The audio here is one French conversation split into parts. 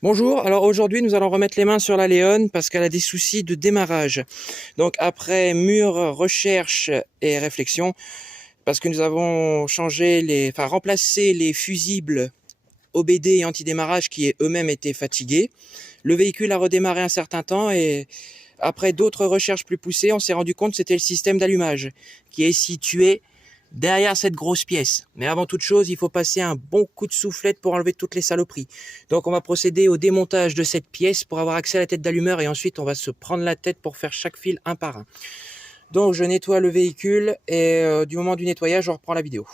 Bonjour, alors aujourd'hui nous allons remettre les mains sur la Léon parce qu'elle a des soucis de démarrage. Donc après mûre recherche et réflexion, parce que nous avons remplacé les fusibles OBD et anti-démarrage qui eux-mêmes étaient fatigués. Le véhicule a redémarré un certain temps et après d'autres recherches plus poussées, on s'est rendu compte que c'était le système d'allumage qui est situé derrière cette grosse pièce. Mais avant toute chose, il faut passer un bon coup de soufflette pour enlever toutes les saloperies. Donc on va procéder au démontage de cette pièce pour avoir accès à la tête d'allumeur et ensuite on va se prendre la tête pour faire chaque fil un par un. Donc je nettoie le véhicule et du moment du nettoyage, je reprends la vidéo.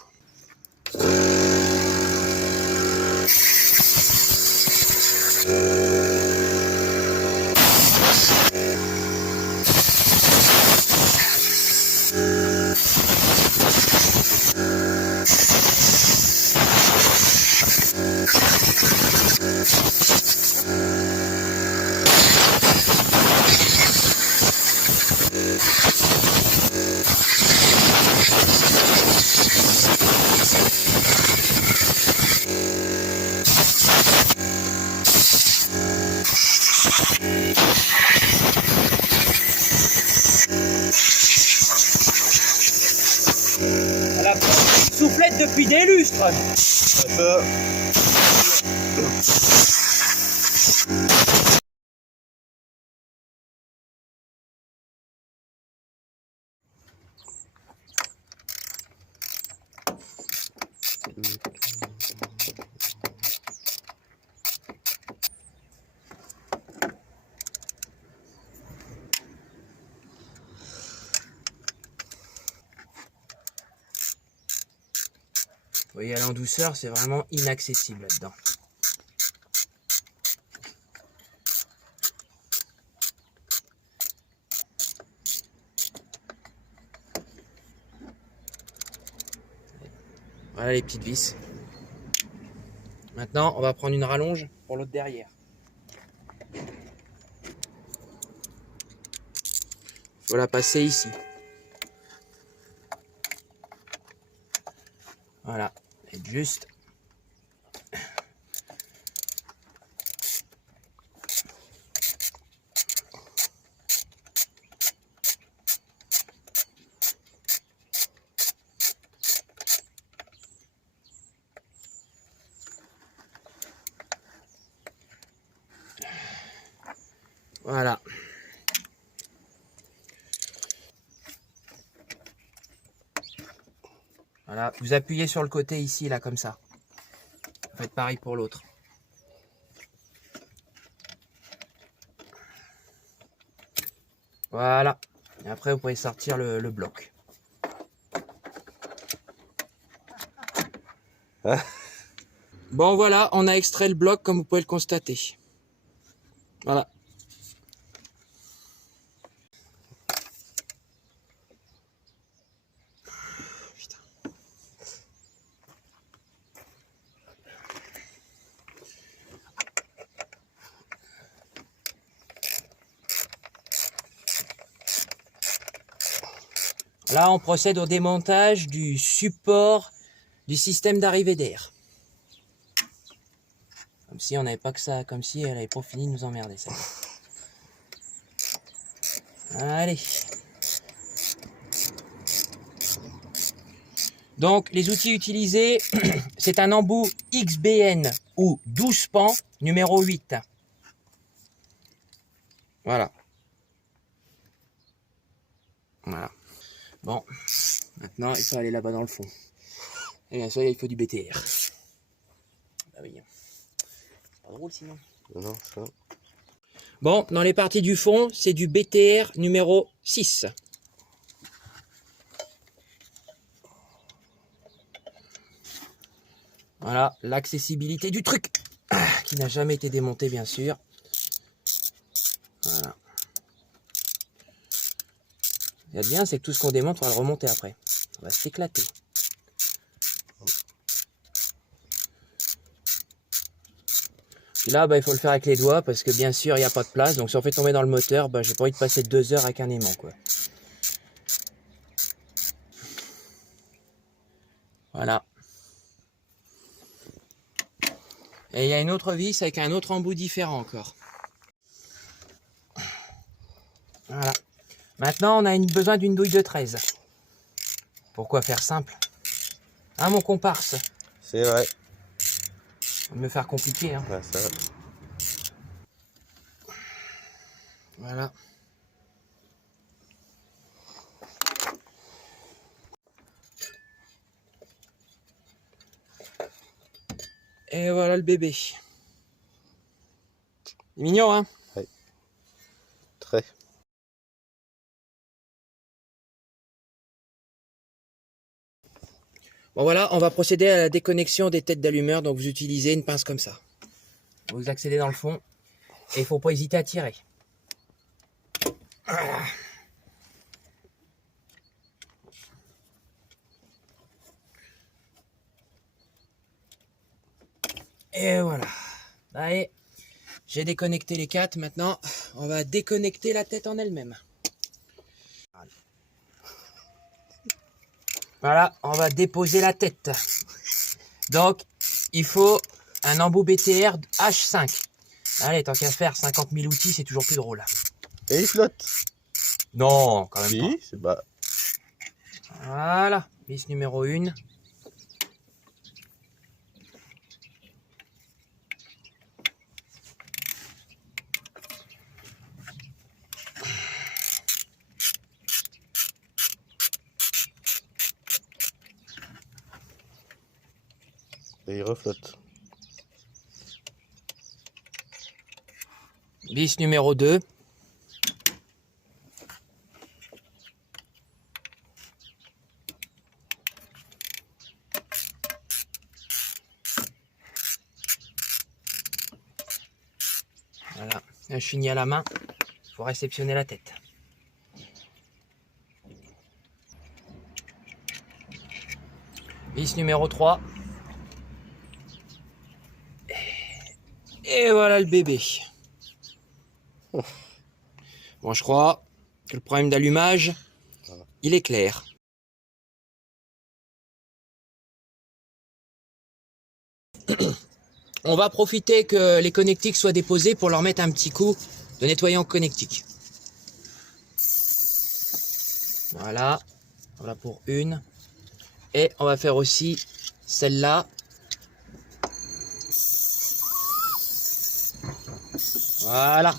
Voilà, soufflette depuis des lustres. Vous voyez, aller en douceur, c'est vraiment inaccessible là-dedans. Voilà les petites vis. Maintenant, on va prendre une rallonge pour l'autre derrière. Il faut la passer ici. Voilà, et juste. Voilà. Voilà, vous appuyez sur le côté ici, là, comme ça. Faites pareil pour l'autre. Voilà. Et après, vous pouvez sortir le bloc. Bon, voilà, on a extrait le bloc, comme vous pouvez le constater. Voilà. Là, on procède au démontage du support du système d'arrivée d'air. Comme si on n'avait pas que ça, comme si elle n'avait pas fini de nous emmerder, ça. Allez. Donc, les outils utilisés, c'est un embout XBN ou 12 pans numéro 8. Voilà. Voilà. Bon, maintenant, il faut aller là-bas dans le fond. Et bien sûr, il faut du BTR. Bah oui. C'est pas drôle sinon. Non, ça. Bon, dans les parties du fond, c'est du BTR numéro 6. Voilà, l'accessibilité du truc, qui n'a jamais été démonté, bien sûr. Voilà. Ce qui est bien, c'est que tout ce qu'on démonte, on va le remonter après. On va s'éclater. Puis là, bah, il faut le faire avec les doigts, parce que bien sûr, il n'y a pas de place. Donc si on fait tomber dans le moteur, bah, j'ai pas envie de passer 2 heures avec un aimant, quoi. Voilà. Et il y a une autre vis avec un autre embout différent encore. Voilà. Maintenant, on a besoin d'une douille de 13. Pourquoi faire simple? Hein, mon comparse? C'est vrai. On va me faire compliqué. Hein. Ouais, c'est vrai. Voilà. Et voilà le bébé. Il est mignon, hein? Ouais. Très. Bon voilà, on va procéder à la déconnexion des têtes d'allumeur. Donc vous utilisez une pince comme ça. Vous accédez dans le fond et il ne faut pas hésiter à tirer. Voilà. Et voilà. Allez, j'ai déconnecté les 4. Maintenant, on va déconnecter la tête en elle-même. Voilà, on va déposer la tête. Donc, il faut un embout BTR H5. Allez, tant qu'à faire, 50 000 outils, c'est toujours plus drôle. Et il flotte. Non, quand même pas. Si, c'est pas. Voilà, vis numéro 1. Et il reflotte. Vis numéro 2. Voilà, là, je finis à la main. Il faut réceptionner la tête. Vis numéro 3. Et voilà le bébé. Bon, je crois que le problème d'allumage, il est clair. On va profiter que les connectiques soient déposés pour leur mettre un petit coup de nettoyant connectique. Voilà, voilà pour une. Et on va faire aussi celle-là. Voilà,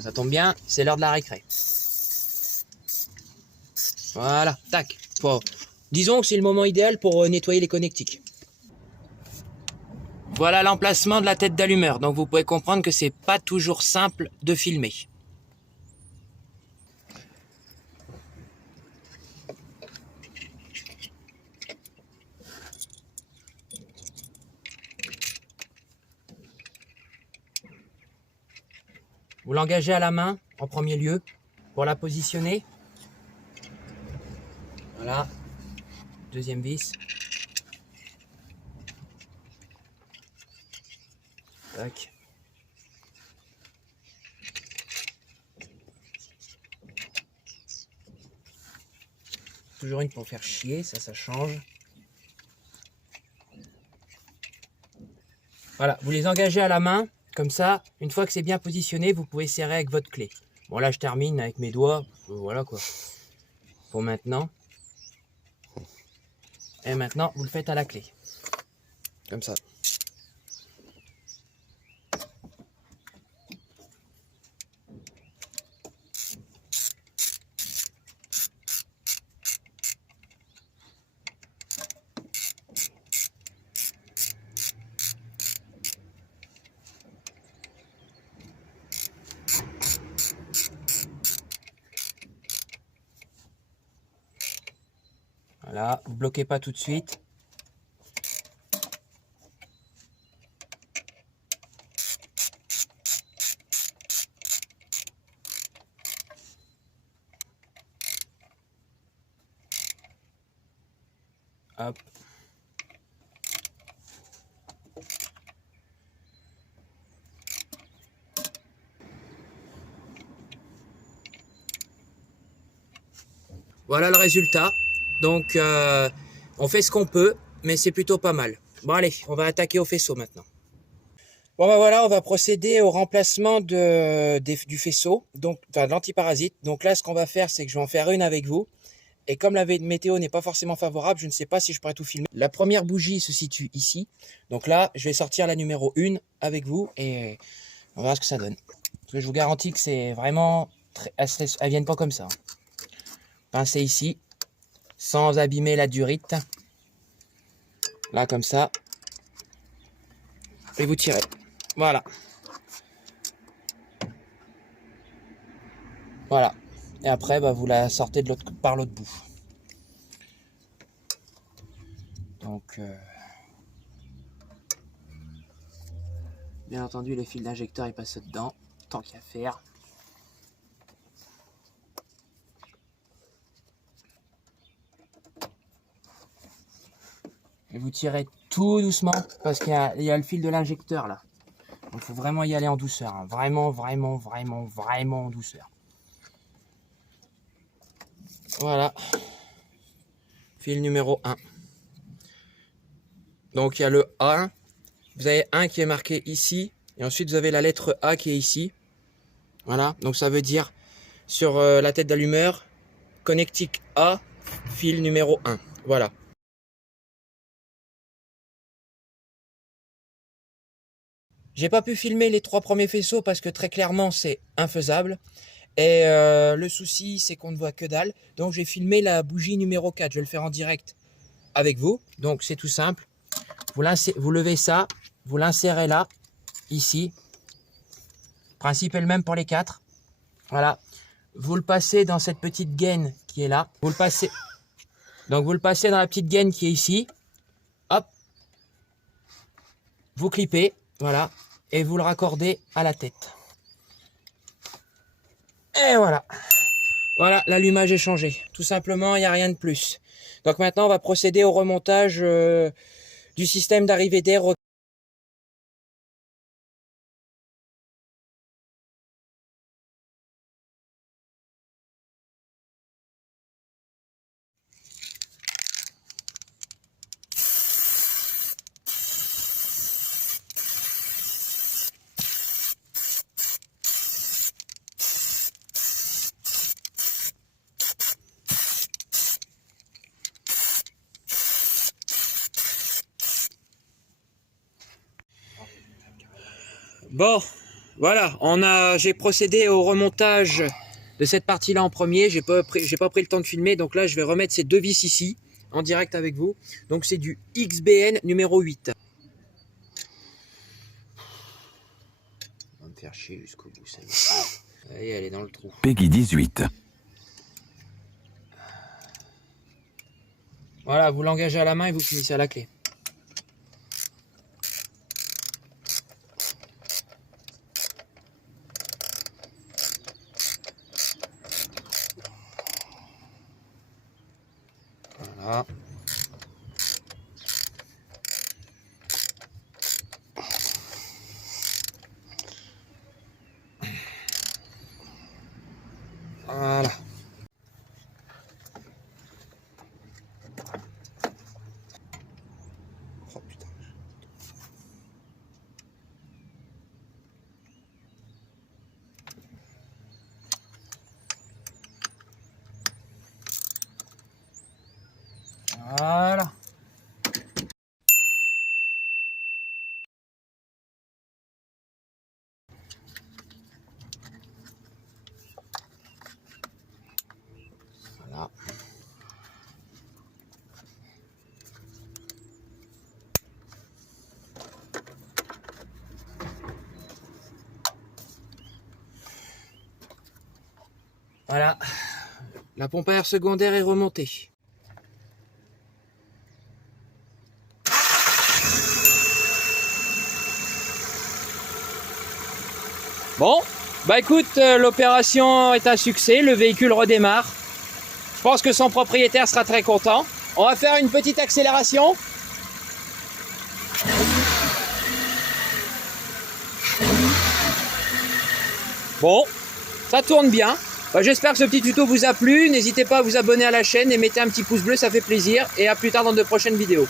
ça tombe bien, c'est l'heure de la récré. Voilà, tac. Bon, disons que c'est le moment idéal pour nettoyer les connectiques. Voilà l'emplacement de la tête d'allumeur, donc vous pouvez comprendre que c'est pas toujours simple de filmer. Vous l'engagez à la main en premier lieu pour la positionner. Voilà, deuxième vis. Tac. Toujours une pour faire chier, ça change. Voilà, vous les engagez à la main, comme ça, une fois que c'est bien positionné, vous pouvez serrer avec votre clé. Bon là je termine avec mes doigts, voilà quoi. Pour maintenant. Et maintenant, vous le faites à la clé. Comme ça. Voilà, vous ne bloquez pas tout de suite. Hop. Voilà le résultat. Donc, on fait ce qu'on peut, mais c'est plutôt pas mal. Bon allez, on va attaquer au faisceau maintenant. Bon bah voilà, on va procéder au remplacement du faisceau, donc enfin de l'antiparasite. Donc là, ce qu'on va faire, c'est que je vais en faire une avec vous. Et comme la météo n'est pas forcément favorable, je ne sais pas si je pourrais tout filmer. La première bougie se situe ici. Donc là, je vais sortir la numéro 1 avec vous et on verra ce que ça donne. Parce que je vous garantis que c'est vraiment... elles viennent pas comme ça. Pincez ici, sans abîmer la durite. Là, comme ça. Et vous tirez. Voilà. Voilà. Et après, bah, vous la sortez par l'autre bout. Donc, bien entendu, les fils d'injecteur, ils passent dedans, tant qu'il y a à faire. Et vous tirez tout doucement, parce qu'il y a le fil de l'injecteur là. Donc, il faut vraiment y aller en douceur. Hein. Vraiment, vraiment, vraiment, vraiment en douceur. Voilà. Fil numéro 1. Donc il y a le A. Vous avez un qui est marqué ici. Et ensuite vous avez la lettre A qui est ici. Voilà. Donc ça veut dire sur la tête d'allumeur, connectique A, fil numéro 1. Voilà. J'ai pas pu filmer les 3 premiers faisceaux parce que très clairement c'est infaisable. Et le souci, c'est qu'on ne voit que dalle. Donc, j'ai filmé la bougie numéro 4. Je vais le faire en direct avec vous. Donc, c'est tout simple. Vous levez ça. Vous l'insérez là, ici. Principe est le même pour les 4. Voilà. Vous le passez dans cette petite gaine qui est là. Vous le passez. Donc, vous le passez dans la petite gaine qui est ici. Hop. Vous clippez. Voilà. Et vous le raccordez à la tête. Et voilà. Voilà, l'allumage est changé. Tout simplement, il n'y a rien de plus. Donc maintenant, on va procéder au remontage du système d'arrivée d'air. Bon, voilà, j'ai procédé au remontage de cette partie-là en premier. J'ai pas pris le temps de filmer, donc là je vais remettre ces 2 vis ici en direct avec vous. Donc c'est du XBN numéro 8. On va me faire chier jusqu'au bout, ça. Allez, elle est dans le trou. Peggy 18. Voilà, vous l'engagez à la main et vous finissez à la clé. Voilà. Voilà. Oh putain. Voilà. Voilà. Voilà. La pompe à air secondaire est remontée. Bon, bah écoute, l'opération est un succès, le véhicule redémarre. Je pense que son propriétaire sera très content. On va faire une petite accélération. Bon, ça tourne bien. Bah, j'espère que ce petit tuto vous a plu. N'hésitez pas à vous abonner à la chaîne et mettez un petit pouce bleu, ça fait plaisir. Et à plus tard dans de prochaines vidéos.